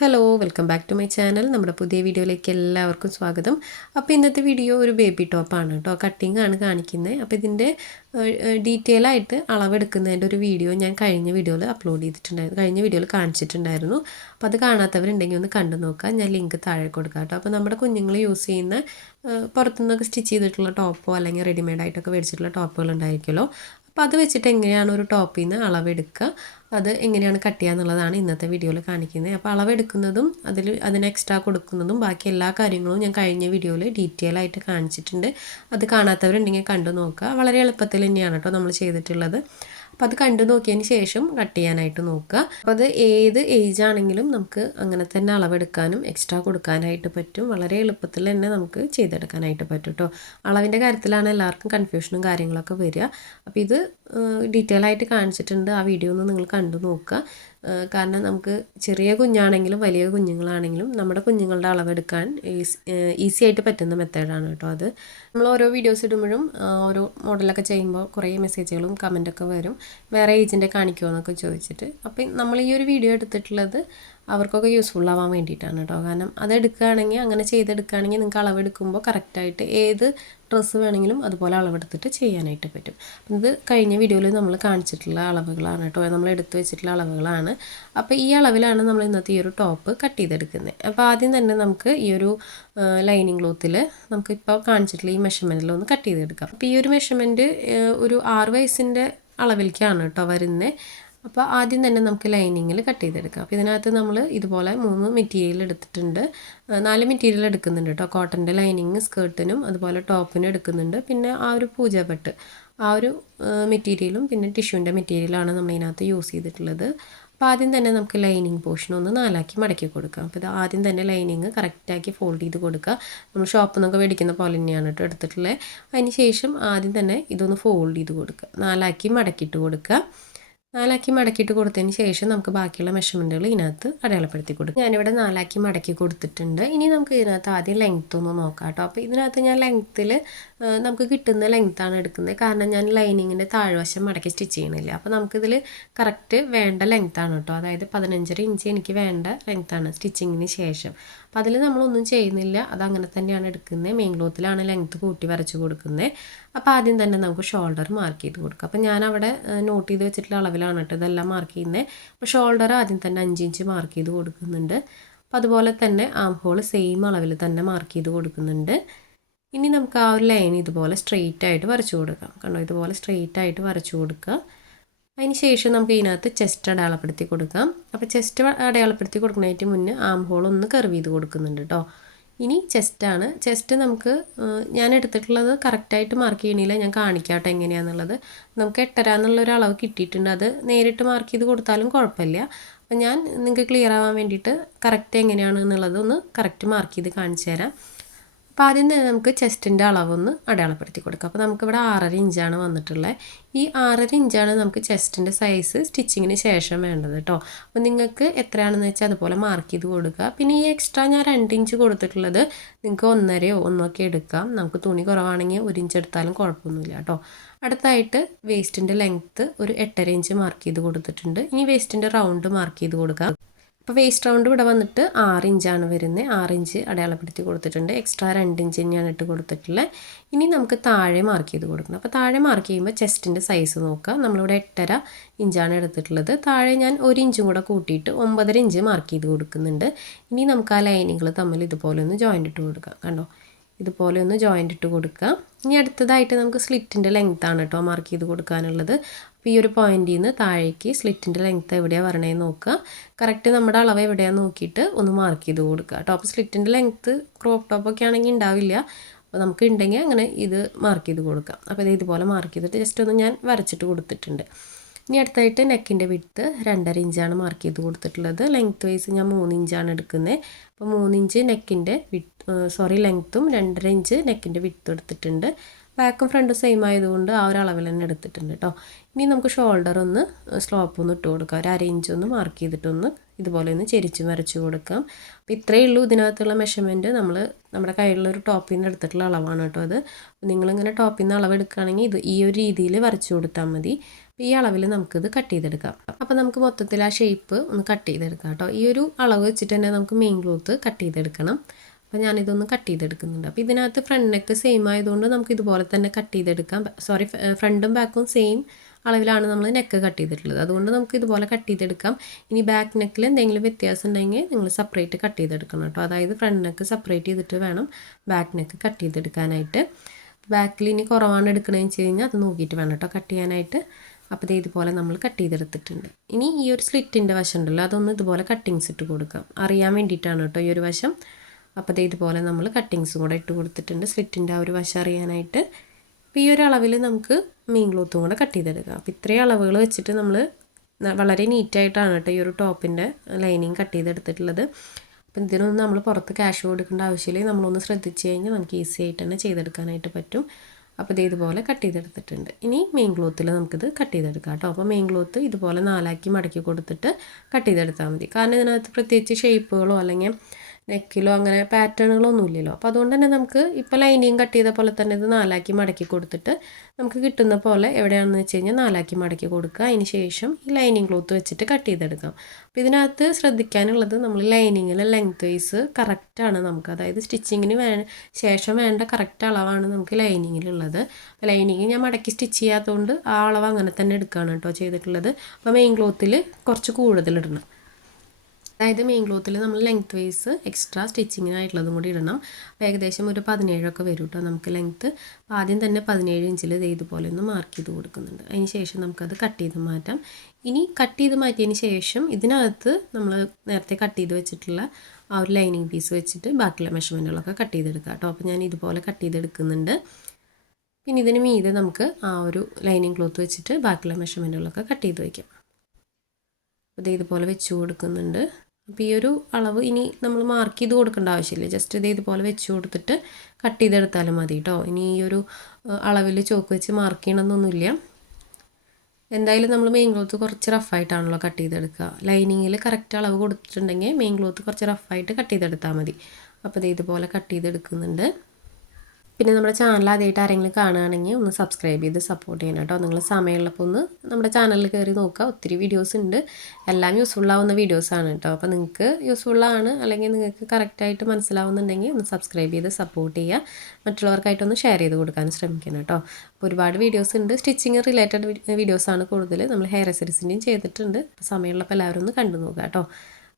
Hello welcome back to my channel നമ്മുടെ പുതിയ വീഡിയോയിലേക്ക് എല്ലാവർക്കും സ്വാഗതം. അപ്പോൾ ഇന്നത്തെ വീഡിയോ ഒരു ബേബി ടോപ്പാണ് കേട്ടോ. കട്ടിംഗ് ആണ് കാണിക്കുന്നത്. അപ്പോൾ ഇതിന്റെ ഡീറ്റെയിൽ ആയിട്ട് അളവെടുക്കുന്നതിന്റെ ഒരു വീഡിയോ ഞാൻ കഴിഞ്ഞ വീഡിയോയിൽ അപ്ലോഡ് ചെയ്തിട്ടുണ്ടായിരുന്നു കഴിഞ്ഞ വീഡിയോയിൽ കാണിച്ചിട്ടുണ്ടായിരുന്നു. അപ്പോൾ അത് കാണാത്തവരുണ്ടെങ്കിൽ ഒന്ന് കണ്ടു നോക്കാം. ഞാൻ ലിങ്ക് താഴെ കൊടുക്കാം കേട്ടോ. അപ്പോൾ നമ്മുടെ കുഞ്ഞുങ്ങൾ യൂസ് ചെയ്യുന്ന പുറത്തുനിന്നൊക്കെ സ്റ്റിച്ച് ചെയ്തിട്ടുള്ള ടോപ്പോ അല്ലെങ്കിൽ റെഡിമെയ്ഡായിട്ടൊക്കെ മേടിച്ചിട്ടുള്ള ടോപ്പുകൾ ഉണ്ടായിരിക്കുമല്ലോ. അപ്പോൾ അത് വെച്ചിട്ട് എങ്ങനെയാണ് ഒരു ടോപ്പിൽ നിന്ന് അളവെടുക്കുക? അത് എങ്ങനെയാണ് കട്ട് ചെയ്യുക എന്നുള്ളതാണ് ഇന്നത്തെ വീഡിയോയിൽ കാണിക്കുന്നത്. അപ്പോൾ അളവെടുക്കുന്നതും അതിൽ അതിന് എക്സ്ട്രാ കൊടുക്കുന്നതും ബാക്കി എല്ലാ കാര്യങ്ങളും ഞാൻ കഴിഞ്ഞ വീഡിയോയിൽ ഡീറ്റെയിൽ ആയിട്ട് കാണിച്ചിട്ടുണ്ട്. അത് കാണാത്തവരുണ്ടെങ്കിൽ കണ്ടു നോക്കുക. വളരെ എളുപ്പത്തിൽ തന്നെയാണ് കേട്ടോ നമ്മൾ ചെയ്തിട്ടുള്ളത്. അപ്പോൾ അത് കണ്ടു നോക്കിയതിന് ശേഷം കട്ട് ചെയ്യാനായിട്ട് നോക്കുക. അപ്പോൾ അത് ഏത് ഏജ് ആണെങ്കിലും നമുക്ക് അങ്ങനെ തന്നെ അളവെടുക്കാനും എക്സ്ട്രാ കൊടുക്കാനായിട്ട് പറ്റും. വളരെ എളുപ്പത്തിൽ തന്നെ നമുക്ക് ചെയ്തെടുക്കാനായിട്ട് പറ്റും കേട്ടോ അളവിന്റെ കാര്യത്തിലാണ് എല്ലാവർക്കും കൺഫ്യൂഷനും കാര്യങ്ങളൊക്കെ വരിക. അപ്പോൾ ഇത് ഡീറ്റെയിൽ ആയിട്ട് കാണിച്ചിട്ടുണ്ട്. ആ വീഡിയോ ഒന്ന് നിങ്ങൾ കണ്ടു നോക്കുക. കാരണം നമുക്ക് ചെറിയ കുഞ്ഞാണെങ്കിലും വലിയ കുഞ്ഞുങ്ങളാണെങ്കിലും നമ്മുടെ കുഞ്ഞുങ്ങളുടെ അളവെടുക്കാൻ ഈസി ആയിട്ട് പറ്റുന്ന മെത്തേഡാണ് കേട്ടോ അത്. നമ്മൾ ഓരോ വീഡിയോസ് ഇടുമ്പോഴും ഓരോ മോഡലൊക്കെ ചെയ്യുമ്പോൾ കുറേ മെസ്സേജുകളും കമന്റൊക്കെ വരും. വേറെ ഏജിന്റെ കാണിക്കുമോ എന്നൊക്കെ ചോദിച്ചിട്ട്. അപ്പം നമ്മൾ ഈ ഒരു വീഡിയോ എടുത്തിട്ടുള്ളത് അവർക്കൊക്കെ യൂസ്ഫുൾ ആവാൻ വേണ്ടിയിട്ടാണ് കേട്ടോ കാരണം അതെടുക്കുകയാണെങ്കിൽ അങ്ങനെ ചെയ്തെടുക്കുകയാണെങ്കിൽ നിങ്ങൾക്ക് അളവെടുക്കുമ്പോൾ കറക്റ്റായിട്ട് ഏത് ഡ്രസ്സ് വേണമെങ്കിലും അതുപോലെ അളവെടുത്തിട്ട് ചെയ്യാനായിട്ട് പറ്റും. ഇത് കഴിഞ്ഞ വീഡിയോയിൽ നമ്മൾ കാണിച്ചിട്ടുള്ള അളവുകളാണ് കേട്ടോ നമ്മൾ എടുത്തു വെച്ചിട്ടുള്ള അളവുകളാണ്. അപ്പോൾ ഈ അളവിലാണ് നമ്മൾ ഇന്നത്തെ ഈ ഒരു ടോപ്പ് കട്ട് ചെയ്തെടുക്കുന്നത്. അപ്പോൾ ആദ്യം തന്നെ നമുക്ക് ഈ ഒരു ലൈനിങ് ക്ലോത്തിൽ നമുക്ക് ഇപ്പോൾ കാണിച്ചിട്ടുള്ള ഈ മെഷർമെന്റിൽ ഒന്ന് കട്ട് ചെയ്തെടുക്കാം. അപ്പോൾ ഈ ഒരു മെഷർമെന്റ് ഒരു ആറ് വയസ്സിന്റെ അളവിലേക്കാണ് കേട്ടോ വരുന്നത്. അപ്പോൾ ആദ്യം തന്നെ നമുക്ക് ലൈനിങ്ങിൽ കട്ട് ചെയ്തെടുക്കാം. അപ്പോൾ ഇതിനകത്ത് നമ്മൾ ഇതുപോലെ മൂന്ന് മെറ്റീരിയൽ എടുത്തിട്ടുണ്ട്. നാല് മെറ്റീരിയൽ എടുക്കുന്നുണ്ട് കേട്ടോ കോട്ടന്റെ ലൈനിങ് സ്കേർട്ടിനും അതുപോലെ ടോപ്പിനും എടുക്കുന്നുണ്ട്. പിന്നെ ആ ഒരു പൂജപ്പെട്ട് ആ ഒരു മെറ്റീരിയലും പിന്നെ ടിഷ്യൂന്റെ മെറ്റീരിയലാണ് നമ്മൾ ഇതിനകത്ത് യൂസ് ചെയ്തിട്ടുള്ളത്. അപ്പോൾ ആദ്യം തന്നെ നമുക്ക് ലൈനിങ് പോർഷൻ ഒന്ന് നാലാക്കി മടക്കി കൊടുക്കാം. അപ്പോൾ ഇത് ആദ്യം തന്നെ ലൈനിങ് കറക്റ്റാക്കി ഫോൾഡ് ചെയ്ത് കൊടുക്കുക. നമ്മൾ ഷോപ്പിൽ നിന്നൊക്കെ മേടിക്കുന്ന പോലെ തന്നെയാണ് കേട്ടോ എടുത്തിട്ടുള്ളത് അതിന് ശേഷം ആദ്യം തന്നെ ഇതൊന്ന് ഫോൾഡ് ചെയ്ത് കൊടുക്കുക. നാലാക്കി മടക്കിയിട്ട് കൊടുക്കുക. നാലാക്കി മടക്കിയിട്ട് കൊടുത്തതിന് ശേഷം നമുക്ക് ബാക്കിയുള്ള മെഷർമെന്റുകൾ ഇതിനകത്ത് അടയാളപ്പെടുത്തി കൊടുക്കും. ഞാനിവിടെ നാലാക്കി മടക്കി കൊടുത്തിട്ടുണ്ട്. ഇനി നമുക്ക് ഇതിനകത്ത് ആദ്യം ലെങ്ത്ത് ഒന്ന് നോക്കാം കേട്ടോ. അപ്പോൾ ഇതിനകത്ത് ഞാൻ ലെങ്ത്തിൽ നമുക്ക് കിട്ടുന്ന ലെങ്ത്താണ് എടുക്കുന്നത്. കാരണം ഞാൻ ലൈനിങ്ങിന്റെ താഴ്വശം മടക്കി സ്റ്റിച്ച് ചെയ്യണില്ല. അപ്പോൾ നമുക്കിതിൽ കറക്റ്റ് വേണ്ട ലെങ്ത്താണ് കേട്ടോ. അതായത് പതിനഞ്ചര ഇഞ്ച് എനിക്ക് വേണ്ട ലെങ്ത്താണ് സ്റ്റിച്ചിങ്ങിന് ശേഷം. അപ്പോൾ അതിൽ നമ്മളൊന്നും ചെയ്യുന്നില്ല. അത് അങ്ങനെ തന്നെയാണ് എടുക്കുന്നത് മെയിൻ ക്ലോത്തിലാണ് ലെങ്ത്ത് കൂട്ടി വരച്ച് കൊടുക്കുന്നത് അപ്പോൾ ആദ്യം തന്നെ നമുക്ക് ഷോൾഡർ മാർക്ക് ചെയ്ത് കൊടുക്കുക അപ്പോൾ ഞാൻ അവിടെ നോട്ട് ചെയ്ത് വെച്ചിട്ടുള്ള അളവിലാണ് കേട്ടോ ഇതെല്ലാം മാർക്ക് ചെയ്യുന്നത് അപ്പോൾ ഷോൾഡർ ആദ്യം തന്നെ അഞ്ച് ഇഞ്ച് മാർക്ക് ചെയ്ത് കൊടുക്കുന്നുണ്ട്. അപ്പോൾ അതുപോലെ തന്നെ ആം ഹോൾ സെയിം അളവിൽ തന്നെ മാർക്ക് ചെയ്ത് കൊടുക്കുന്നുണ്ട്. ഇനി നമുക്ക് ആ ഒരു ലൈൻ ഇതുപോലെ സ്ട്രെയിറ്റ് ആയിട്ട് വരച്ചു കൊടുക്കാം. കണ്ടോ? ഇതുപോലെ സ്ട്രെയിറ്റ് ആയിട്ട് വരച്ചു കൊടുക്കുക. അതിന് ശേഷം നമുക്ക് ഇതിനകത്ത് ചെസ്റ്റ് അടയാളപ്പെടുത്തി കൊടുക്കാം. അപ്പോൾ ചെസ്റ്റ് അടയാളപ്പെടുത്തി കൊടുക്കുന്നതിന് മുന്നേ ആം ഹോൾ ഒന്ന് കർവ് ചെയ്ത് കൊടുക്കുന്നുണ്ട് കേട്ടോ ഇനി ചെസ്റ്റാണ് ചെസ്റ്റ് നമുക്ക് ഞാൻ എടുത്തിട്ടുള്ളത് കറക്റ്റായിട്ട് മാർക്ക് ചെയ്യണില്ല. ഞാൻ കാണിക്കാട്ടെ എങ്ങനെയാണെന്നുള്ളത് നമുക്ക് എട്ടര എന്നുള്ള ഒരു അളവ് കിട്ടിയിട്ടുണ്ട്. അത് നേരിട്ട് മാർക്ക് ചെയ്ത് കൊടുത്താലും കുഴപ്പമില്ല. അപ്പം ഞാൻ നിങ്ങൾക്ക് ക്ലിയർ ആവാൻ വേണ്ടിയിട്ട് കറക്റ്റ് എങ്ങനെയാണ് എന്നുള്ളത് ഒന്ന് കറക്റ്റ് മാർക്ക് ചെയ്ത് കാണിച്ചു തരാം അപ്പോൾ ആദ്യം തന്നെ നമുക്ക് ചെസ്റ്റിന്റെ അളവൊന്ന് അടയാളപ്പെടുത്തി കൊടുക്കാം. അപ്പോൾ നമുക്കിവിടെ ആറര ഇഞ്ചാണ് വന്നിട്ടുള്ളത് ഈ ആറര ഇഞ്ചാണ് നമുക്ക് ചെസ്റ്റിന്റെ സൈസ് സ്റ്റിച്ചിങ്ങിന് ശേഷം വേണ്ടത് കേട്ടോ. അപ്പോൾ നിങ്ങൾക്ക് എത്രയാണെന്ന് വെച്ചാൽ അതുപോലെ മാർക്ക് ചെയ്ത് കൊടുക്കുക. പിന്നെ ഈ എക്സ്ട്രാ ഞാൻ രണ്ട് ഇഞ്ച് കൊടുത്തിട്ടുള്ളത് നിങ്ങൾക്ക് ഒന്നരയോ ഒന്നൊക്കെ എടുക്കാം. നമുക്ക് തുണി കുറവാണെങ്കിൽ ഒരു ഇഞ്ച് എടുത്താലും കുഴപ്പമൊന്നുമില്ല കേട്ടോ. അടുത്തായിട്ട് വേസ്റ്റിന്റെ ലെങ്ത്ത് ഒരു എട്ടര ഇഞ്ച് മാർക്ക് ചെയ്ത് കൊടുത്തിട്ടുണ്ട്. ഇനി വേസ്റ്റിന്റെ റൗണ്ട് മാർക്ക് ചെയ്ത് കൊടുക്കാം. അപ്പോൾ വേസ്റ്റ് റൗണ്ട് ഇവിടെ വന്നിട്ട് ആറ് ഇഞ്ചാണ് വരുന്നത് ആറ് ഇഞ്ച് അടയാളപ്പെടുത്തി കൊടുത്തിട്ടുണ്ട്. എക്സ്ട്രാ രണ്ട് ഇഞ്ച് തന്നെയാണ് ഇട്ട് കൊടുത്തിട്ടുള്ളത് ഇനി നമുക്ക് താഴെ മാർക്ക് ചെയ്ത് കൊടുക്കണം. അപ്പോൾ താഴെ മാർക്ക് ചെയ്യുമ്പോൾ ചെസ്റ്റിന്റെ സൈസ് നോക്കുക നമ്മളിവിടെ എട്ടര ഇഞ്ചാണ് എടുത്തിട്ടുള്ളത്. താഴെ ഞാൻ ഒരു ഇഞ്ചും കൂടെ കൂട്ടിയിട്ട് ഒമ്പതര ഇഞ്ച് മാർക്ക് ചെയ്ത് കൊടുക്കുന്നുണ്ട്. ഇനി നമുക്ക് ആ ലൈനിങ്ങൾ തമ്മിൽ ഇതുപോലെ ഒന്ന് ജോയിന്റ് ഇട്ട് കൊടുക്കാം. കണ്ടോ? ഇതുപോലെ ഒന്ന് ജോയിന്റ് ഇട്ട് കൊടുക്കുക ഇനി അടുത്തതായിട്ട് നമുക്ക് സ്ലിറ്റിന്റെ ലെങ്ത്താണ് കേട്ടോ മാർക്ക് ചെയ്ത് കൊടുക്കാനുള്ളത്. അപ്പോൾ ഈ ഒരു പോയിന്റിൽ നിന്ന് താഴേക്ക് സ്ലിറ്റിന്റെ ലെങ്ത്ത് എവിടെയാണ് വരണേന്ന് നോക്കുക. കറക്റ്റ് നമ്മുടെ അളവ് എവിടെയാണെന്ന് നോക്കിയിട്ട് ഒന്ന് മാർക്ക് ചെയ്ത് കൊടുക്കുക ടോപ്പ് സ്ലിറ്റിന്റെ ലെങ്ത്ത് ക്രോപ്പ് ടോപ്പൊക്കെ ആണെങ്കിൽ ഉണ്ടാവില്ല. അപ്പോൾ നമുക്ക് ഉണ്ടെങ്കിൽ അങ്ങനെ ഇത് മാർക്ക് ചെയ്ത് കൊടുക്കാം. അപ്പോൾ ഇത് ഇതുപോലെ മാർക്ക് ചെയ്തിട്ട് ജസ്റ്റ് ഒന്ന് ഞാൻ വരച്ചിട്ട് കൊടുത്തിട്ടുണ്ട്. ഇനി അടുത്തായിട്ട് നെക്കിന്റെ വിട്ത്ത് രണ്ടര ഇഞ്ചാണ് മാർക്ക് ചെയ്ത് കൊടുത്തിട്ടുള്ളത്. ലെങ്ത്ത് വൈസ് ഞാൻ മൂന്ന് ഇഞ്ചാണ് എടുക്കുന്നത് അപ്പോൾ മൂന്ന് ഇഞ്ച് നെക്കിന്റെ വിട്ട് സോറി ലെങ്ത്തും രണ്ടര ഇഞ്ച് നെക്കിന്റെ വിട്ത്ത് എടുത്തിട്ടുണ്ട്. ബാക്കും ഫ്രണ്ടും സെയിം ആയതുകൊണ്ട് ആ ഒരു അളവിൽ തന്നെ എടുത്തിട്ടുണ്ട് കേട്ടോ ഇനി നമുക്ക് ഷോൾഡർ ഒന്ന് സ്ലോപ്പ് ഒന്ന് ഇട്ട് കൊടുക്കാം. ഒരു അര ഇഞ്ച് ഒന്ന് മാർക്ക് ചെയ്തിട്ടൊന്ന് ഇതുപോലെ ഒന്ന് ചെരിച്ച് വരച്ച് കൊടുക്കാം. അപ്പോൾ ഇത്രയേ ഉള്ളൂ ഇതിനകത്തുള്ള മെഷർമെന്റ് നമ്മൾ നമ്മുടെ കയ്യിലുള്ള ഒരു ടോപ്പിൽ നിന്ന് എടുത്തിട്ടുള്ള അളവാണ് കേട്ടോ അത് അപ്പോൾ നിങ്ങളിങ്ങനെ ടോപ്പിൽ നിന്ന് അളവ് എടുക്കുകയാണെങ്കിൽ ഇത് ഈ ഒരു രീതിയിൽ വരച്ച് കൊടുത്താൽ മതി. അപ്പോൾ ഈ അളവിൽ നമുക്കിത് കട്ട് ചെയ്തെടുക്കാം. അപ്പോൾ നമുക്ക് മൊത്തത്തിൽ ആ ഷേപ്പ് ഒന്ന് കട്ട് ചെയ്തെടുക്കാം കേട്ടോ ഈ ഒരു അളവ് വെച്ചിട്ട് തന്നെ നമുക്ക് മെയിൻ ക്ലോത്ത് കട്ട് ചെയ്തെടുക്കണം. അപ്പോൾ ഞാനിതൊന്ന് കട്ട് ചെയ്തെടുക്കുന്നുണ്ട്. അപ്പോൾ ഇതിനകത്ത് ഫ്രണ്ട് നെക്ക് സെയിം ആയതുകൊണ്ട് നമുക്ക് ഇതുപോലെ തന്നെ കട്ട് ചെയ്തെടുക്കാം. സോറി ഫ്രണ്ടും ബാക്കും സെയിം അളവിലാണ് നമ്മൾ നെക്ക് കട്ട് ചെയ്തിട്ടുള്ളത്. അതുകൊണ്ട് നമുക്ക് ഇതുപോലെ കട്ട് ചെയ്തെടുക്കാം. ഇനി ബാക്ക് നെക്കിൽ എന്തെങ്കിലും വ്യത്യാസം ഉണ്ടെങ്കിൽ നിങ്ങൾ സെപ്പറേറ്റ് കട്ട് ചെയ്തെടുക്കണം കേട്ടോ. അതായത് ഫ്രണ്ട് നെക്ക് സെപ്പറേറ്റ് ചെയ്തിട്ട് വേണം ബാക്ക് നെക്ക് കട്ട് ചെയ്തെടുക്കാനായിട്ട്. ബാക്കിൽ ഇനി കുറവാണ് എടുക്കണമെന്ന് വെച്ച് കഴിഞ്ഞാൽ അത് നോക്കിയിട്ട് വേണം കേട്ടോ കട്ട് ചെയ്യാനായിട്ട്. അപ്പോൾ ഇത് ഇതുപോലെ നമ്മൾ കട്ട് ചെയ്തെടുത്തിട്ടുണ്ട്. ഇനി ഈ ഒരു സ്ലിറ്റിന്റെ വശം ഉണ്ടല്ലോ അതൊന്ന് ഇതുപോലെ കട്ടിങ്സ് ഇട്ട് കൊടുക്കാം. അറിയാൻ വേണ്ടിയിട്ടാണ് കേട്ടോ ഈ ഒരു വശം. അപ്പോൾ ഇതുപോലെ നമ്മൾ കട്ടിങ്സും കൂടെ ഇട്ട് കൊടുത്തിട്ടുണ്ട്. സ്ലിറ്റിന്റെ ആ ഒരു വശം അറിയാനായിട്ട്. അപ്പോൾ ഈ ഒരു അളവിൽ നമുക്ക് മീൻ ക്ലോത്തും കൂടെ കട്ട് ചെയ്തെടുക്കാം. അപ്പോൾ ഇത്രയും അളവുകൾ വെച്ചിട്ട് നമ്മൾ വളരെ നീറ്റായിട്ടാണ് കേട്ടോ ഈ ഒരു ടോപ്പിന്റെ ലൈനിങ് കട്ട് ചെയ്തെടുത്തിട്ടുള്ളത്. അപ്പം ഇതിനൊന്നും നമ്മൾ പുറത്ത് ക്യാഷ് കൊടുക്കേണ്ട ആവശ്യമില്ല. നമ്മളൊന്ന് ശ്രദ്ധിച്ച് കഴിഞ്ഞാൽ നമുക്ക് ഈസി ആയിട്ട് തന്നെ ചെയ്തെടുക്കാനായിട്ട് പറ്റും. അപ്പോൾ ഇത് ഇതുപോലെ കട്ട് ചെയ്തെടുത്തിട്ടുണ്ട്. ഇനി മെയിൻ ക്ലോത്തിൽ നമുക്കിത് കട്ട് ചെയ്തെടുക്കാം കേട്ടോ. അപ്പോൾ മെയിൻ ക്ലോത്ത് ഇതുപോലെ നാലാക്കി മടക്കി കൊടുത്തിട്ട് കട്ട് ചെയ്തെടുത്താൽ മതി. കാരണം ഇതിനകത്ത് പ്രത്യേകിച്ച് ഷേപ്പുകളോ അല്ലെങ്കിൽ നെക്കിലോ അങ്ങനെ പാറ്റേണുകളൊന്നും ഇല്ലല്ലോ അപ്പോൾ അതുകൊണ്ട് തന്നെ നമുക്ക് ഇപ്പോൾ ലൈനിങ് കട്ട് ചെയ്ത പോലെ തന്നെ ഇത് നാലാക്കി മടക്കി കൊടുത്തിട്ട് നമുക്ക് കിട്ടുന്ന പോലെ എവിടെയാണെന്ന് വെച്ച് കഴിഞ്ഞാൽ നാലാക്കി മടക്കി കൊടുക്കുക. അതിന് ശേഷം ഈ ലൈനിങ് ക്ലോത്ത് വെച്ചിട്ട് കട്ട് ചെയ്തെടുക്കാം. അപ്പോൾ ഇതിനകത്ത് ശ്രദ്ധിക്കാനുള്ളത് നമ്മൾ ലൈനിങ്ങിലെ ലെങ്ത് വൈസ് കറക്റ്റാണ് നമുക്ക്. അതായത് സ്റ്റിച്ചിങ്ങിന് വേ ശേഷം വേണ്ട കറക്റ്റ് അളവാണ് നമുക്ക് ലൈനിങ്ങിലുള്ളത്. അപ്പോൾ ലൈനിങ് ഞാൻ മടക്കി സ്റ്റിച്ച് ചെയ്യാത്തതുകൊണ്ട് ആ അളവ് അങ്ങനെ തന്നെ എടുക്കുകയാണ് കേട്ടോ ചെയ്തിട്ടുള്ളത്. അപ്പോൾ മെയിൻ ക്ലോത്തിൽ കുറച്ച് കൂടുതൽ ഇടണം. അതായത് മെയിൻ ക്ലോത്തിൽ നമ്മൾ ലെങ്ത് വൈസ് എക്സ്ട്രാ സ്റ്റിച്ചിങ്ങിനായിട്ടുള്ളതും കൂടി ഇടണം. അപ്പോൾ ഏകദേശം ഒരു പതിനേഴൊക്കെ വരും കേട്ടോ നമുക്ക് ലെങ്ത്ത് ആദ്യം തന്നെ പതിനേഴ് ഇഞ്ചിൽ ഇതേതുപോലെ ഒന്ന് മാർക്ക് ചെയ്ത് കൊടുക്കുന്നുണ്ട്. അതിന് ശേഷം നമുക്കത് കട്ട് ചെയ്ത് മാറ്റാം. ഇനി കട്ട് ചെയ്ത് മാറ്റിയതിന് ശേഷം ഇതിനകത്ത് നമ്മൾ നേരത്തെ കട്ട് ചെയ്ത് വെച്ചിട്ടുള്ള ആ ഒരു ലൈനിങ് പീസ് വെച്ചിട്ട് ബാക്കിയുള്ള മെഷർമെന്റുകളൊക്കെ കട്ട് ചെയ്തെടുക്കാം കേട്ടോ അപ്പോൾ ഞാൻ ഇതുപോലെ കട്ട് ചെയ്തെടുക്കുന്നുണ്ട്. പിന്നെ ഇതിന് മീതെ നമുക്ക് ആ ഒരു ലൈനിങ് ക്ലോത്ത് വെച്ചിട്ട് ബാക്കിയുള്ള മെഷർമെന്റുകളൊക്കെ കട്ട് ചെയ്ത് വയ്ക്കാം അപ്പോൾ ഇത് ഇതുപോലെ വെച്ച് കൊടുക്കുന്നുണ്ട്. അപ്പോൾ ഈ ഒരു അളവ് ഇനി നമ്മൾ മാർക്ക് ചെയ്ത് കൊടുക്കേണ്ട ആവശ്യമില്ല. ജസ്റ്റ് ഇത് ഇതുപോലെ വെച്ച് കൊടുത്തിട്ട് കട്ട് ചെയ്തെടുത്താലും മതി കേട്ടോ ഇനി ഈ ഒരു അളവിൽ ചോക്ക് വെച്ച് മാർക്ക് ചെയ്യണമെന്നൊന്നുമില്ല എന്തായാലും നമ്മൾ മെയിൻ ക്ലോത്ത് കുറച്ച് റഫായിട്ടാണല്ലോ കട്ട് ചെയ്തെടുക്കുക. ലൈനിങ്ങിൽ കറക്റ്റ് അളവ് കൊടുത്തിട്ടുണ്ടെങ്കിൽ മെയിൻ ക്ലോത്ത് കുറച്ച് റഫായിട്ട് കട്ട് ചെയ്തെടുത്താൽ മതി. അപ്പോൾ ഇത് ഇതുപോലെ കട്ട് ചെയ്തെടുക്കുന്നുണ്ട്. പിന്നെ നമ്മുടെ ചാനൽ ആദ്യമായിട്ട് ആരെങ്കിലും കാണുകയാണെങ്കിൽ ഒന്ന് സബ്സ്ക്രൈബ് ചെയ്ത് സപ്പോർട്ട് ചെയ്യണം കേട്ടോ. നിങ്ങൾ സമയമുള്ളപ്പോൾ ഒന്ന് നമ്മുടെ ചാനലിൽ കയറി നോക്കുക. ഒത്തിരി വീഡിയോസ് ഉണ്ട്. എല്ലാം യൂസ്ഫുൾ ആവുന്ന വീഡിയോസാണ് കേട്ടോ. അപ്പോൾ നിങ്ങൾക്ക് യൂസ്ഫുൾ ആണ് അല്ലെങ്കിൽ നിങ്ങൾക്ക് കറക്റ്റായിട്ട് മനസ്സിലാവുന്നുണ്ടെങ്കിൽ ഒന്ന് സബ്സ്ക്രൈബ് ചെയ്ത് സപ്പോർട്ട് ചെയ്യുക. മറ്റുള്ളവർക്കായിട്ടൊന്ന് ഷെയർ ചെയ്ത് കൊടുക്കാൻ ശ്രമിക്കണം കേട്ടോ. അപ്പോൾ ഒരുപാട് വീഡിയോസ് ഉണ്ട്. സ്റ്റിച്ചിങ് റിലേറ്റഡ് വീഡിയോസാണ് കൂടുതൽ. നമ്മൾ ഹെയർ എസറീസിന്റെയും ചെയ്തിട്ടുണ്ട്. സമയമുള്ളപ്പോൾ എല്ലാവരും ഒന്ന് കണ്ടു നോക്കുക കേട്ടോ.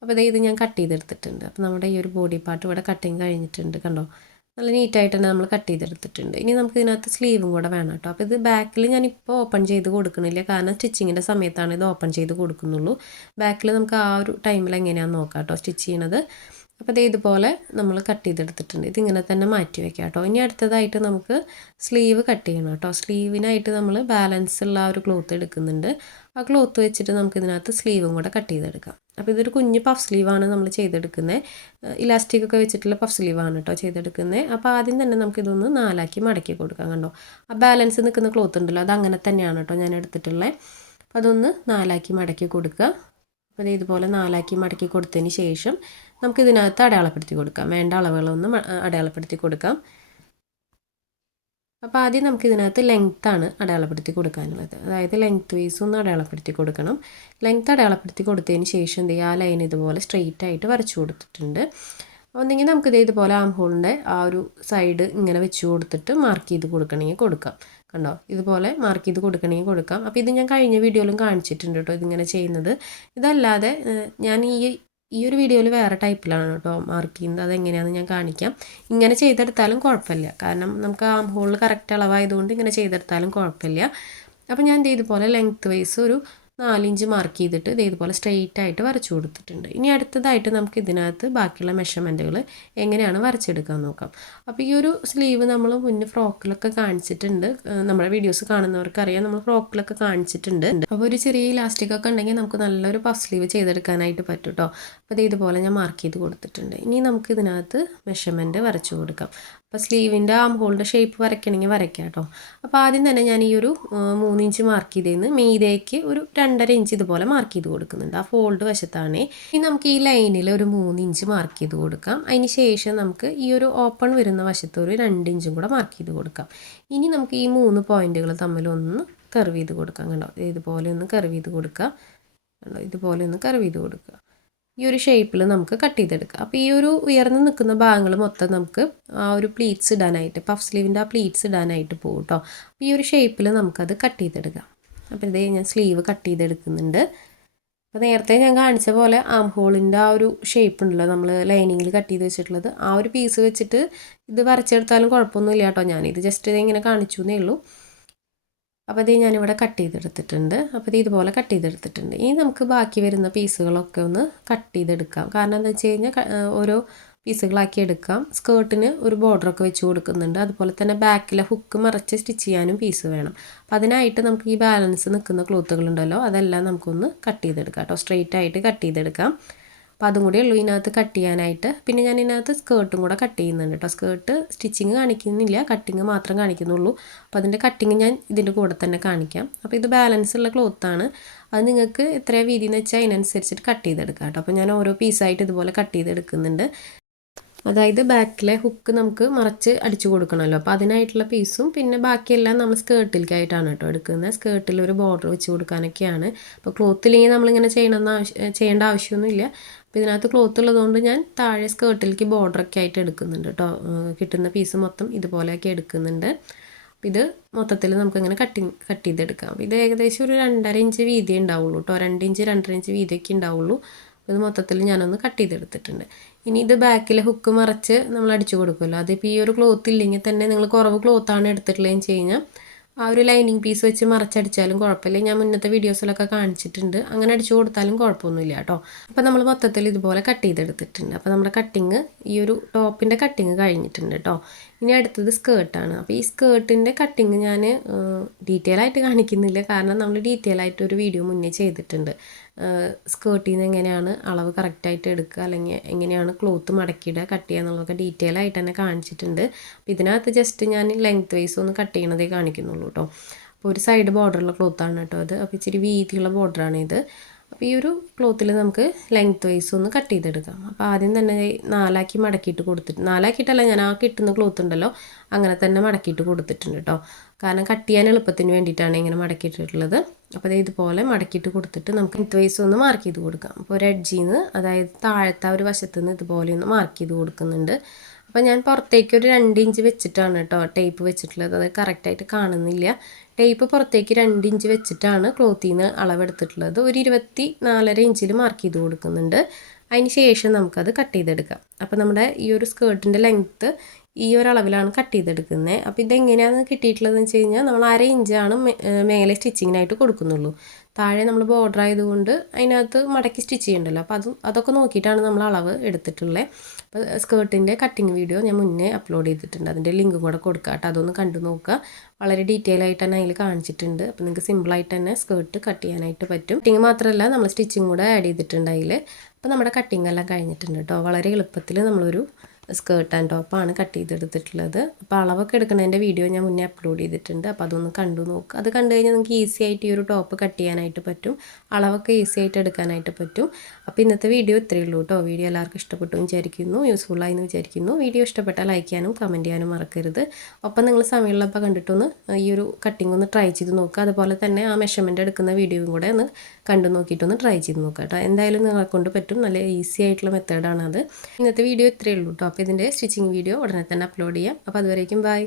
അപ്പോൾ ഇത് ഞാൻ കട്ട് ചെയ്തെടുത്തിട്ടുണ്ട്. അപ്പോൾ നമ്മുടെ ഈ ഒരു ബോഡി പാർട്ട് ഇവിടെ കട്ടിങ് കഴിഞ്ഞിട്ടുണ്ട് കണ്ടോ? നല്ല നീറ്റായിട്ട് തന്നെ നമ്മൾ കട്ട് ചെയ്തെടുത്തിട്ടുണ്ട്. ഇനി നമുക്ക് ഇതിനകത്ത് സ്ലീവും കൂടെ വേണം കേട്ടോ അപ്പോൾ ഇത് ബാക്കിൽ ഞാൻ ഇപ്പോൾ ഓപ്പൺ ചെയ്ത് കൊടുക്കണില്ല. കാരണം സ്റ്റിച്ചിങ്ങിന്റെ സമയത്താണ് ഇത് ഓപ്പൺ ചെയ്ത് കൊടുക്കുന്നുള്ളൂ. ബാക്കിൽ നമുക്ക് ആ ഒരു ടൈമിൽ എങ്ങനെയാണെന്ന് നോക്കാം കേട്ടോ സ്റ്റിച്ച് ചെയ്യണത്. അപ്പോൾ ഇത് ഇതുപോലെ നമ്മൾ കട്ട് ചെയ്തെടുത്തിട്ടുണ്ട്. ഇതിങ്ങനെ തന്നെ മാറ്റി വെക്കാം കേട്ടോ. ഇനി അടുത്തതായിട്ട് നമുക്ക് സ്ലീവ് കട്ട് ചെയ്യണം കേട്ടോ. സ്ലീവിനായിട്ട് നമ്മൾ ബാലൻസ് ഉള്ള ഒരു ക്ലോത്ത് എടുക്കുന്നുണ്ട്. ആ ക്ലോത്ത് വെച്ചിട്ട് നമുക്ക് ഇതിനകത്ത് സ്ലീവും കൂടെ കട്ട് ചെയ്തെടുക്കാം. അപ്പോൾ ഇതൊരു കുഞ്ഞ് പഫ് സ്ലീവാണ് നമ്മൾ ചെയ്തെടുക്കുന്നത് ഇലാസ്റ്റിക് ഒക്കെ വെച്ചിട്ടുള്ള പഫ് സ്ലീവാണ് കേട്ടോ ചെയ്തെടുക്കുന്നത് അപ്പോൾ ആദ്യം തന്നെ നമുക്കിതൊന്ന് നാലാക്കി മടക്കി കൊടുക്കാം കണ്ടോ. ആ ബാലൻസ് നിൽക്കുന്ന ക്ലോത്ത് ഉണ്ടല്ലോ അത് അങ്ങനെ തന്നെയാണ് കേട്ടോ ഞാൻ എടുത്തിട്ടുള്ളത് അപ്പോൾ അതൊന്ന് നാലാക്കി മടക്കി കൊടുക്കുക. അപ്പോൾ ഇതുപോലെ നാലാക്കി മടക്കി കൊടുത്തതിന് ശേഷം നമുക്ക് ഇതിനകത്ത് അടയാളപ്പെടുത്തി കൊടുക്കാം. വേണ്ട അളവുകളൊന്നും അടയാളപ്പെടുത്തി കൊടുക്കാം. അപ്പോൾ ആദ്യം നമുക്ക് ഇതിനകത്ത് ലെങ്ത്താണ് അടയാളപ്പെടുത്തി കൊടുക്കാനുള്ളത്. അതായത് ലെങ്ത് വൈസ് ഒന്ന് അടയാളപ്പെടുത്തി കൊടുക്കണം. ലെങ്ത് അടയാളപ്പെടുത്തി കൊടുത്തതിന് ശേഷം എന്ത് ചെയ്യുക ആ ലൈൻ ഇതുപോലെ സ്ട്രെയിറ്റ് ആയിട്ട് വരച്ചു കൊടുത്തിട്ടുണ്ട്. ഒന്നെങ്കിൽ നമുക്കിത് ഇതുപോലെ ആം ഹോളിന്റെ ആ ഒരു സൈഡ് ഇങ്ങനെ വെച്ച് കൊടുത്തിട്ട് മാർക്ക് ചെയ്ത് കൊടുക്കണമെങ്കിൽ കൊടുക്കാം. കണ്ടോ? ഇതുപോലെ മാർക്ക് ചെയ്ത് കൊടുക്കണമെങ്കിൽ കൊടുക്കാം. അപ്പോൾ ഇത് ഞാൻ കഴിഞ്ഞ വീഡിയോയിലും കാണിച്ചിട്ടുണ്ട് കേട്ടോ ഇതിങ്ങനെ ചെയ്യുന്നത്. ഇതല്ലാതെ ഞാൻ ഈ ഈ ഒരു വീഡിയോയിൽ വേറെ ടൈപ്പിലാണ് കേട്ടോ മാർക്ക് ചെയ്യുന്നത്. അതെങ്ങനെയാണെന്ന് ഞാൻ കാണിക്കാം. ഇങ്ങനെ ചെയ്തെടുത്താലും കുഴപ്പമില്ല. കാരണം നമുക്ക് ആം ഹോളിൽ കറക്റ്റ് അളവായതുകൊണ്ട് ഇങ്ങനെ ചെയ്തെടുത്താലും കുഴപ്പമില്ല. അപ്പോൾ ഞാൻ ഇതുപോലെ ലെങ്ത്ത് വൈസ് ഒരു നാലിഞ്ച് മാർക്ക് ചെയ്തിട്ട് ഇതേപോലെ സ്ട്രെയിറ്റ് ആയിട്ട് വരച്ചു കൊടുത്തിട്ടുണ്ട്. ഇനി അടുത്തതായിട്ട് നമുക്ക് ഇതിനകത്ത് ബാക്കിയുള്ള മെഷർമെന്റുകൾ എങ്ങനെയാണ് വരച്ചെടുക്കാൻ നോക്കാം. അപ്പോൾ ഈ ഒരു സ്ലീവ് നമ്മൾ മുന്നേ ഫ്രോക്കിലൊക്കെ കാണിച്ചിട്ടുണ്ട്. നമ്മുടെ വീഡിയോസ് കാണുന്നവർക്ക് അറിയാം നമ്മൾ ഫ്രോക്കിലൊക്കെ കാണിച്ചിട്ടുണ്ട്. അപ്പോൾ ഒരു ചെറിയ ഇലാസ്റ്റിക് ഒക്കെ ഉണ്ടെങ്കിൽ നമുക്ക് നല്ലൊരു പഫ് സ്ലീവ് ചെയ്തെടുക്കാനായിട്ട് പറ്റും കേട്ടോ അപ്പോൾ ഇത് ഇതുപോലെ ഞാൻ മാർക്ക് ചെയ്ത് കൊടുത്തിട്ടുണ്ട്. ഇനി നമുക്ക് ഇതിനകത്ത് മെഷർമെന്റ് വരച്ചു കൊടുക്കാം. അപ്പോൾ സ്ലീവിന്റെ ആം ഹോളിന്റെ ഷേപ്പ് വരയ്ക്കണമെങ്കിൽ വരയ്ക്കാം കേട്ടോ അപ്പോൾ ആദ്യം തന്നെ ഞാൻ ഈ ഒരു മൂന്നിഞ്ച് മാർക്ക് ചെയ്തതിന് മീതേക്ക് ഒരു രണ്ടര ഇഞ്ച് ഇതുപോലെ മാർക്ക് ചെയ്ത് കൊടുക്കുന്നുണ്ട്. ആ ഫോൾഡ് വശത്താണ്. ഇനി നമുക്ക് ഈ ലൈനിൽ ഒരു മൂന്ന് ഇഞ്ച് മാർക്ക് ചെയ്ത് കൊടുക്കാം. അതിന് ശേഷം നമുക്ക് ഈ ഒരു ഓപ്പൺ വരുന്ന വശത്ത് ഒരു രണ്ട് ഇഞ്ചും കൂടെ മാർക്ക് ചെയ്ത് കൊടുക്കാം. ഇനി നമുക്ക് ഈ മൂന്ന് പോയിന്റുകൾ തമ്മിൽ ഒന്ന് കർവ് ചെയ്ത് കൊടുക്കാം കണ്ടോ? ഇതുപോലെ ഒന്ന് കർവ് ചെയ്ത് കൊടുക്കുക കണ്ടോ? ഇതുപോലെ ഒന്ന് കർവ് ചെയ്ത് കൊടുക്കുക. ഈ ഒരു ഷേപ്പിൽ നമുക്ക് കട്ട് ചെയ്തെടുക്കാം. അപ്പോൾ ഈ ഒരു ഉയർന്ന് നിൽക്കുന്ന ഭാഗങ്ങൾ മൊത്തം നമുക്ക് ആ ഒരു പ്ലീറ്റ്സ് ഇടാനായിട്ട് പഫ് സ്ലീവിന്റെ ആ പ്ലീറ്റ്സ് ഇടാനായിട്ട് പോകും കേട്ടോ അപ്പോൾ ഈ ഒരു ഷേപ്പിൽ നമുക്കത് കട്ട് ചെയ്തെടുക്കാം. അപ്പോൾ ഇതേ ഞാൻ സ്ലീവ് കട്ട് ചെയ്തെടുക്കുന്നുണ്ട്. അപ്പോൾ നേരത്തെ ഞാൻ കാണിച്ച പോലെ ആം ഹോളിന്റെ ആ ഒരു ഷേപ്പ് ഉണ്ടല്ലോ നമ്മൾ ലൈനിങ്ങിൽ കട്ട് ചെയ്ത് വെച്ചിട്ടുള്ളത്. ആ ഒരു പീസ് വെച്ചിട്ട് ഇത് വരച്ചെടുത്താലും കുഴപ്പമൊന്നുമില്ല കേട്ടോ ഞാനിത് ജസ്റ്റ് ഇങ്ങനെ കാണിച്ചു എന്നേ ഉള്ളൂ. അപ്പോൾ ഇത് ഞാനിവിടെ കട്ട് ചെയ്തെടുത്തിട്ടുണ്ട്. അപ്പോൾ ഇത് ഇതുപോലെ കട്ട് ചെയ്തെടുത്തിട്ടുണ്ട്. ഇനി നമുക്ക് ബാക്കി വരുന്ന പീസുകളൊക്കെ ഒന്ന് കട്ട് ചെയ്തെടുക്കാം. കാരണം എന്താ വെച്ച് കഴിഞ്ഞാൽ ഓരോ പീസുകളാക്കി എടുക്കാം. സ്കേർട്ടിന് ഒരു ബോർഡറൊക്കെ വെച്ച് കൊടുക്കുന്നുണ്ട്. അതുപോലെ തന്നെ ബാക്കിലെ ഹുക്ക് മറച്ച് സ്റ്റിച്ച് ചെയ്യാനും പീസ് വേണം. അപ്പോൾ അതിനായിട്ട് നമുക്ക് ഈ ബാലൻസ് നിൽക്കുന്ന ക്ലോത്തുകളുണ്ടല്ലോ അതെല്ലാം നമുക്കൊന്ന് കട്ട് ചെയ്തെടുക്കാം കേട്ടോ. സ്ട്രെയിറ്റ് ആയിട്ട് കട്ട് ചെയ്തെടുക്കാം. അപ്പോൾ അതും കൂടി ഉള്ളൂ ഇതിനകത്ത് കട്ട് ചെയ്യാനായിട്ട്. പിന്നെ ഞാൻ ഇതിനകത്ത് സ്കേർട്ടും കൂടെ കട്ട് ചെയ്യുന്നുണ്ട് കേട്ടോ. സ്കേർട്ട് സ്റ്റിച്ചിങ് കാണിക്കുന്നില്ല കട്ടിങ് മാത്രം കാണിക്കുന്നുള്ളൂ. അപ്പോൾ അതിന്റെ കട്ടിങ് ഞാൻ ഇതിന്റെ കൂടെ തന്നെ കാണിക്കാം. അപ്പോൾ ഇത് ബാലൻസ് ഉള്ള ക്ലോത്താണ്. അത് നിങ്ങൾക്ക് എത്ര വീതി എന്ന് വെച്ചാൽ അതിനനുസരിച്ചിട്ട് കട്ട് ചെയ്തെടുക്കാം കേട്ടോ. അപ്പോൾ ഞാൻ ഓരോ പീസായിട്ട് ഇതുപോലെ കട്ട് ചെയ്തെടുക്കുന്നുണ്ട്. അതായത് ബാക്കിലെ ഹുക്ക് നമുക്ക് മറച്ച് അടിച്ചു കൊടുക്കണമല്ലോ. അപ്പോൾ അതിനായിട്ടുള്ള പീസും പിന്നെ ബാക്കിയെല്ലാം നമ്മൾ സ്കേർട്ടിലേക്കായിട്ടാണ് കേട്ടോ എടുക്കുന്നത്. സ്കേർട്ടിൽ ഒരു ബോർഡർ വെച്ച് കൊടുക്കാനൊക്കെയാണ്. അപ്പോൾ ക്ലോത്തില്ലെങ്കിൽ നമ്മളിങ്ങനെ ചെയ്യണമെന്ന് ആവശ്യം ചെയ്യേണ്ട ആവശ്യമൊന്നുമില്ല. അപ്പോൾ ഇതിനകത്ത് ക്ലോത്ത് ഉള്ളതുകൊണ്ട് ഞാൻ താഴെ സ്കേർട്ടിലേക്ക് ബോർഡറൊക്കെ ആയിട്ട് എടുക്കുന്നുണ്ട് കേട്ടോ. കിട്ടുന്ന പീസ് മൊത്തം ഇതുപോലെയൊക്കെ എടുക്കുന്നുണ്ട്. ഇത് മൊത്തത്തിൽ നമുക്കിങ്ങനെ കട്ടിങ് കട്ട് ചെയ്തെടുക്കാം. ഇത് ഏകദേശം ഒരു രണ്ടര ഇഞ്ച് വീതി ഉണ്ടാവുള്ളൂ കേട്ടോ. രണ്ട് ഇഞ്ച് രണ്ടര ഇഞ്ച് വീതിയൊക്കെ ഉണ്ടാവുള്ളൂ. ഇത് മൊത്തത്തിൽ ഞാനൊന്ന് കട്ട് ചെയ്തെടുത്തിട്ടുണ്ട്. ഇനി ഇത് ബാക്കിലെ ഹുക്ക് മറച്ച് നമ്മൾ അടിച്ചു കൊടുക്കുമല്ലോ. അതിപ്പോൾ ഈ ഒരു ക്ലോത്ത് ഇല്ലെങ്കിൽ തന്നെ നിങ്ങൾ കുറവ് ക്ലോത്താണ് എടുത്തിട്ടുള്ളതെന്ന് വെച്ച് കഴിഞ്ഞാൽ ആ ഒരു ലൈനിങ് പീസ് വെച്ച് മറച്ചടിച്ചാലും കുഴപ്പമില്ല. ഞാൻ മുന്നത്തെ വീഡിയോസിലൊക്കെ കാണിച്ചിട്ടുണ്ട്. അങ്ങനെ അടിച്ചു കൊടുത്താലും കുഴപ്പമൊന്നുമില്ല കേട്ടോ. അപ്പോൾ നമ്മൾ മൊത്തത്തിൽ ഇതുപോലെ കട്ട് ചെയ്തെടുത്തിട്ടുണ്ട്. അപ്പോൾ നമ്മുടെ കട്ടിങ് ഈ ഒരു ടോപ്പിന്റെ കട്ടിങ് കഴിഞ്ഞിട്ടുണ്ട് കേട്ടോ. ഇനി അടുത്തത് സ്കേർട്ടാണ് അപ്പോൾ ഈ സ്കേർട്ടിന്റെ കട്ടിങ് ഞാൻ ഡീറ്റെയിൽ ആയിട്ട് കാണിക്കുന്നില്ല. കാരണം നമ്മൾ ഡീറ്റെയിൽ ആയിട്ട് ഒരു വീഡിയോ മുന്നേ ചെയ്തിട്ടുണ്ട്. സ്കേർട്ടിൽ നിന്ന് എങ്ങനെയാണ് അളവ് കറക്റ്റായിട്ട് എടുക്കുക അല്ലെങ്കിൽ എങ്ങനെയാണ് ക്ലോത്ത് മടക്കിയിടുക കട്ട് ചെയ്യുക എന്നുള്ളതൊക്കെ ഡീറ്റെയിൽ ആയിട്ട് തന്നെ കാണിച്ചിട്ടുണ്ട്. അപ്പോൾ ഇതിനകത്ത് ജസ്റ്റ് ഞാൻ ലെങ്ത് വൈസ് ഒന്ന് കട്ട് ചെയ്യണതേ കാണിക്കുന്നുള്ളൂ കേട്ടോ അപ്പോൾ ഒരു സൈഡ് ബോർഡറുള്ള ക്ലോത്താണ് കേട്ടോ അത് അപ്പോൾ ഇച്ചിരി വീതിയുള്ള ബോർഡറാണ് ഇത്. അപ്പോൾ ഈ ഒരു ക്ലോത്തിൽ നമുക്ക് ലെങ്ത് വൈസ് ഒന്ന് കട്ട് ചെയ്തെടുക്കാം. അപ്പോൾ ആദ്യം തന്നെ നാലാക്കി മടക്കിയിട്ട് കൊടുത്തിട്ട് നാലാക്കിയിട്ടല്ല ഞാൻ ആ കിട്ടുന്ന ക്ലോത്ത് ഉണ്ടല്ലോ അങ്ങനെ തന്നെ മടക്കിയിട്ട് കൊടുത്തിട്ടുണ്ട് കേട്ടോ കാരണം കട്ട് ചെയ്യാൻ എളുപ്പത്തിന് വേണ്ടിയിട്ടാണ് ഇങ്ങനെ മടക്കിയിട്ടുള്ളത്. അപ്പോൾ ഇതുപോലെ മടക്കിയിട്ട് കൊടുത്തിട്ട് നമുക്ക് ലെങ്ത് വൈസ് ഒന്ന് മാർക്ക് ചെയ്ത് കൊടുക്കാം. അപ്പോൾ ഒരു എഡ്ജിൽ നിന്ന് അതായത് താഴത്തെ ഒരു വശത്ത് നിന്ന് ഇതുപോലെ ഒന്ന് മാർക്ക് ചെയ്ത് കൊടുക്കുന്നുണ്ട്. അപ്പോൾ ഞാൻ പുറത്തേക്ക് ഒരു രണ്ട് ഇഞ്ച് വെച്ചിട്ടാണ് കേട്ടോ ടേപ്പ് വെച്ചിട്ടുള്ളത്. അത് കറക്റ്റായിട്ട് കാണുന്നില്ല. ടേപ്പ് പുറത്തേക്ക് രണ്ട് ഇഞ്ച് വെച്ചിട്ടാണ് ക്ലോത്തിൽ നിന്ന് അളവെടുത്തിട്ടുള്ളത്. ഒരു ഇരുപത്തി നാലര ഇഞ്ചിൽ മാർക്ക് ചെയ്ത് കൊടുക്കുന്നുണ്ട്. അതിന് ശേഷം നമുക്കത് കട്ട് ചെയ്തെടുക്കാം. അപ്പോൾ നമ്മുടെ ഈ ഒരു സ്കേർട്ടിന്റെ ലെങ്ത്ത് ഈ ഒരളവിലാണ് കട്ട് ചെയ്തെടുക്കുന്നത്. അപ്പോൾ ഇതെങ്ങനെയാണ് കിട്ടിയിട്ടുള്ളതെന്ന് വെച്ച് കഴിഞ്ഞാൽ നമ്മൾ അര ഇഞ്ചാണ് മേലെ സ്റ്റിച്ചിങ്ങിനായിട്ട് കൊടുക്കുന്നുള്ളൂ. താഴെ നമ്മൾ ബോർഡർ ആയതുകൊണ്ട് അതിനകത്ത് മടക്കി സ്റ്റിച്ച് ചെയ്യണ്ടല്ലോ. അപ്പോൾ അത് അതൊക്കെ നോക്കിയിട്ടാണ് നമ്മൾ അളവ് എടുത്തിട്ടുള്ളത് അപ്പോൾ സ്കേർട്ടിന്റെ കട്ടിങ് വീഡിയോ ഞാൻ മുന്നേ അപ്ലോഡ് ചെയ്തിട്ടുണ്ട്. അതിന്റെ ലിങ്ക് കൂടെ കൊടുക്കാം കേട്ടോ. അതൊന്ന് കണ്ടു നോക്കുക. വളരെ ഡീറ്റെയിൽ ആയിട്ട് തന്നെ അതിൽ കാണിച്ചിട്ടുണ്ട്. അപ്പോൾ നിങ്ങൾക്ക് സിമ്പിളായിട്ട് തന്നെ സ്കേർട്ട് കട്ട് ചെയ്യാനായിട്ട് പറ്റും. കട്ടിങ് മാത്രമല്ല നമ്മൾ സ്റ്റിച്ചിങ് കൂടെ ആഡ് ചെയ്തിട്ടുണ്ട് അതിൽ അപ്പോൾ നമ്മുടെ കട്ടിങ് എല്ലാം കഴിഞ്ഞിട്ടുണ്ട് കേട്ടോ. വളരെ എളുപ്പത്തിൽ നമ്മളൊരു സ്കേർട്ട് ആൻഡ് ടോപ്പാണ് കട്ട് ചെയ്തെടുത്തിട്ടുള്ളത്. അപ്പോൾ അളവൊക്കെ എടുക്കുന്നതിന്റെ വീഡിയോ ഞാൻ മുന്നേ അപ്ലോഡ് ചെയ്തിട്ടുണ്ട്. അപ്പോൾ അതൊന്ന് കണ്ടു നോക്കുക അത് കണ്ടു കഴിഞ്ഞാൽ നിങ്ങൾക്ക് ഈസി ആയിട്ട് ഈ ഒരു ടോപ്പ് കട്ട് ചെയ്യാനായിട്ട് പറ്റും. അളവൊക്കെ ഈസി ആയിട്ട് എടുക്കാനായിട്ട് പറ്റും. അപ്പോൾ ഇന്നത്തെ വീഡിയോ ഇത്രയേ ഉള്ളൂ കേട്ടോ വീഡിയോ എല്ലാവർക്കും ഇഷ്ടപ്പെട്ടു വിചാരിക്കുന്നു. യൂസ്ഫുള്ളായി എന്ന് വിചാരിക്കുന്നു. വീഡിയോ ഇഷ്ടപ്പെട്ടാൽ ലൈക്ക് ചെയ്യാനും കമന്റ് ചെയ്യാനും മറക്കരുത്. ഒപ്പം നിങ്ങൾ സമയമുള്ളപ്പോൾ കണ്ടിട്ടൊന്ന് ഈ ഒരു കട്ടിംഗ് ഒന്ന് ട്രൈ ചെയ്ത് നോക്കുക അതുപോലെ തന്നെ ആ മെഷർമെന്റ് എടുക്കുന്ന വീഡിയോയും കൂടെ ഒന്ന് കണ്ടു നോക്കിയിട്ടൊന്ന് ട്രൈ ചെയ്ത് നോക്കുക കേട്ടോ എന്തായാലും നിങ്ങളെ കൊണ്ട് പറ്റും. നല്ല ഈസി ആയിട്ടുള്ള മെത്തേഡാണ് അത്. ഇന്നത്തെ വീഡിയോ ഇത്രയേ ഉള്ളൂ കേട്ടോ ഇതിന്റെ സ്റ്റിച്ചിങ് വീഡിയോ ഉടനെ തന്നെ അപ്ലോഡ് ചെയ്യാം. അപ്പോൾ അതുവരേക്കും ബൈ.